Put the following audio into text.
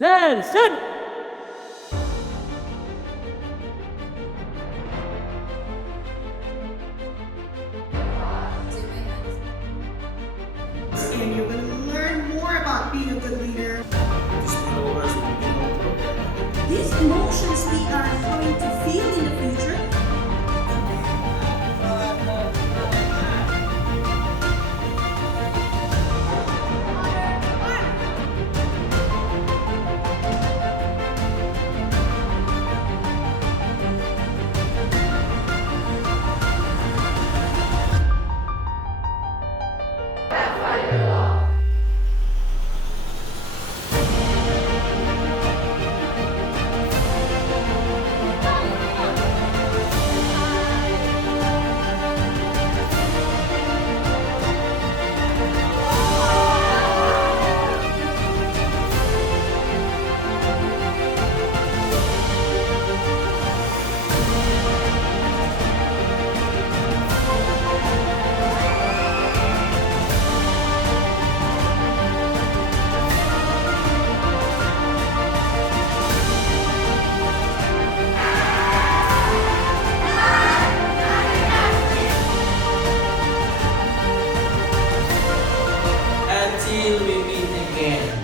Nelson! And you're going to learn more about being a good leader. These emotions we are going to feel in the future. Until we meet again.